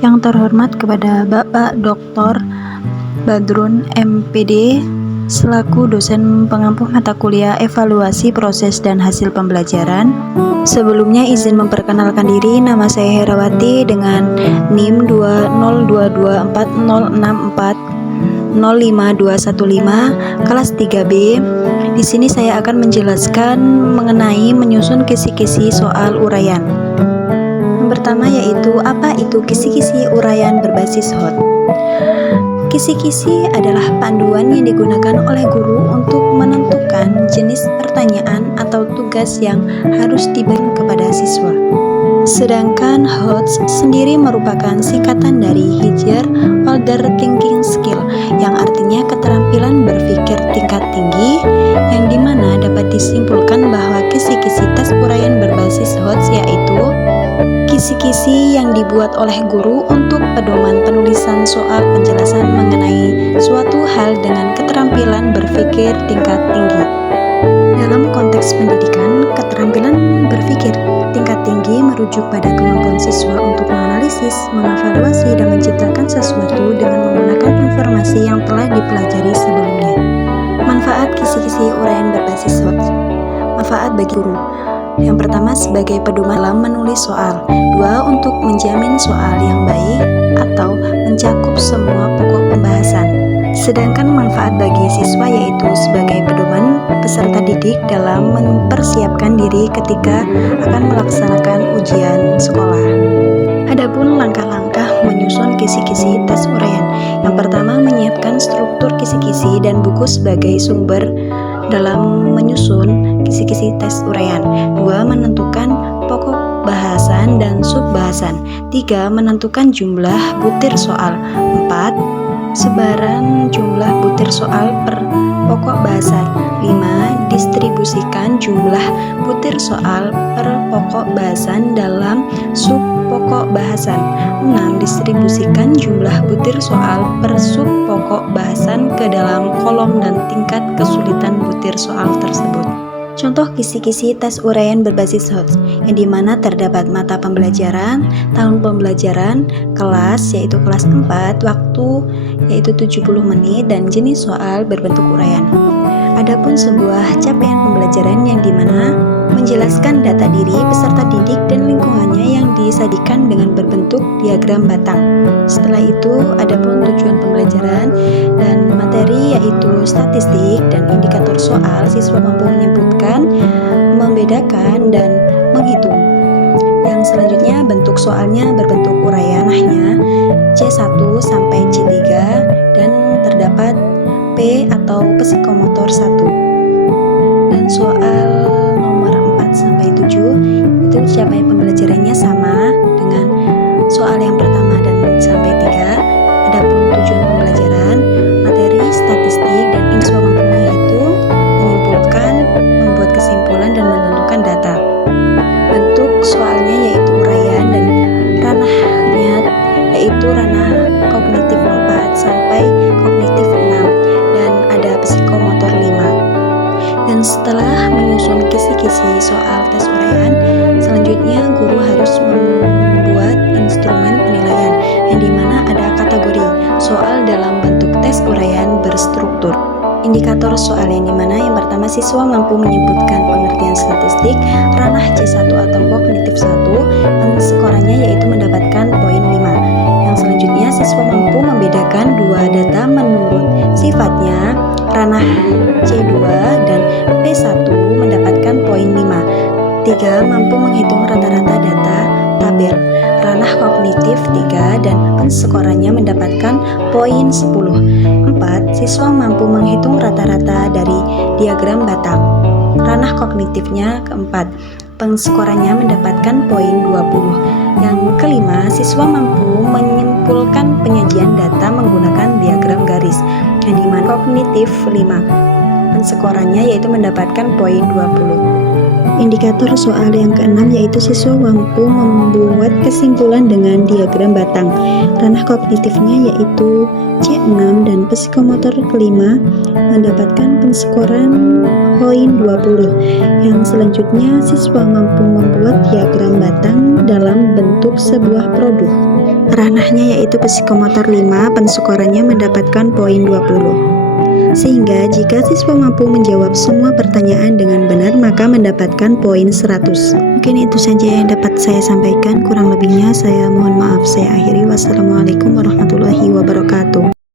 Yang terhormat kepada Bapak Dr. Badrun MPD selaku dosen pengampu mata kuliah evaluasi proses dan hasil pembelajaran. Sebelumnya izin memperkenalkan diri, nama saya Herawati dengan NIM 2022406405215 kelas 3B. Di sini saya akan menjelaskan mengenai menyusun kisi-kisi soal uraian. Yang pertama yaitu apa itu kisi-kisi uraian berbasis HOT. Kisi-kisi adalah panduan yang digunakan oleh guru untuk menentukan jenis pertanyaan atau tugas yang harus diberikan kepada siswa. Sedangkan HOT sendiri merupakan singkatan dari Higher Order Thinking Skill, yang artinya keterampilan berpikir tingkat tinggi, yang dimana dapat disimpulkan bahwa kisi-kisi tes uraian berbasis HOT yaitu kisi-kisi yang dibuat oleh guru untuk pedoman penulisan soal penjelasan mengenai suatu hal dengan keterampilan berpikir tingkat tinggi. Dalam konteks pendidikan, keterampilan berpikir tingkat tinggi merujuk pada kemampuan siswa untuk menganalisis, mengevaluasi, dan menciptakan sesuatu dengan menggunakan informasi yang telah dipelajari sebelumnya. Manfaat kisi-kisi uraian berbasis HOT. Manfaat bagi guru. Yang pertama, sebagai pedoman dalam menulis soal. 2. Untuk menjamin soal yang baik atau mencakup semua pokok pembahasan. Sedangkan manfaat bagi siswa yaitu sebagai pedoman peserta didik dalam mempersiapkan diri ketika akan melaksanakan ujian sekolah. Adapun langkah-langkah menyusun kisi-kisi tes uraian. Yang pertama, menyiapkan struktur kisi-kisi dan buku sebagai sumber dalam menyusun kisi-kisi tes uraian. 2. Menentukan pokok bahasan dan subbahasan. 3. Menentukan jumlah butir soal. 4. Sebaran jumlah butir soal per pokok bahasan. 5. Distribusikan jumlah butir soal per pokok bahasan dalam sub pokok bahasan. 6. Distribusikan jumlah butir soal per sub pokok bahasan ke dalam kolom dan tingkat kesulitan butir soal tersebut. Contoh kisi-kisi tes uraian berbasis HOT, yang dimana terdapat mata pembelajaran, tahun pembelajaran, kelas yaitu kelas 4, waktu yaitu 70 menit, dan jenis soal berbentuk uraian. Adapun sebuah capaian pembelajaran yang dimana menjelaskan data diri peserta didik dan lingkungannya yang disajikan dengan berbentuk diagram batang. Setelah itu, adapun tujuan pembelajaran dan materi yaitu statistik dan indikator soal, siswa mampu menyebutkan, membedakan, dan menghitung. Yang selanjutnya, bentuk soalnya berbentuk uraiannya C1 sampai C3 dan terdapat P atau psikomotor 1. Dan soal nomor 4 sampai 7 itu capaian pembelajarannya sama dengan soal yang pertama dan sampai 3. Adapun tujuan pembelajaran, materi, statistik, dan siswa mampu menghitung, menyimpulkan, membuat kesimpulan, dan menentukan data. Bentuk soalnya yaitu uraian dan ranahnya yaitu ranah kognitif 4 sampai kognitif 6 dan ada psikomotor 5. Dan setelah menyusun kisi-kisi soal tes uraian, selanjutnya guru harus membuat instrumen penilaian yang dimana ada kategori soal dalam bentuk tes uraian berstruktur. Indikator soal yang dimana yang pertama, siswa mampu menyebutkan pengertian statistik ranah C1 atau kognitif 1, skorannya yaitu mendapatkan poin 5. Yang selanjutnya, siswa mampu membedakan dua data menurut sifatnya ranah C2 dan P1 mendapatkan poin 5. 3. Mampu menghitung rata-rata data tabel ranah kognitif 3 dan penskorannya mendapatkan poin 10. 4. Siswa mampu menghitung rata-rata dari diagram batang ranah kognitifnya keempat, penskorannya mendapatkan poin 20. Yang kelima, siswa mampu menyimpulkan penyajian data menggunakan diagram garis yang dimana kognitif 5, penskorannya yaitu mendapatkan poin 20. Indikator soal yang keenam yaitu siswa mampu membuat kesimpulan dengan diagram batang. Ranah kognitifnya yaitu C6 dan psikomotor kelima mendapatkan penskoran poin 20. Yang selanjutnya siswa mampu membuat diagram batang dalam bentuk sebuah produk. Ranahnya yaitu psikomotor 5, penskorannya mendapatkan poin 20. Sehingga jika siswa mampu menjawab semua pertanyaan dengan benar maka mendapatkan poin 100. Mungkin itu saja yang dapat saya sampaikan, kurang lebihnya saya mohon maaf. Saya akhiri. Wassalamualaikum warahmatullahi wabarakatuh.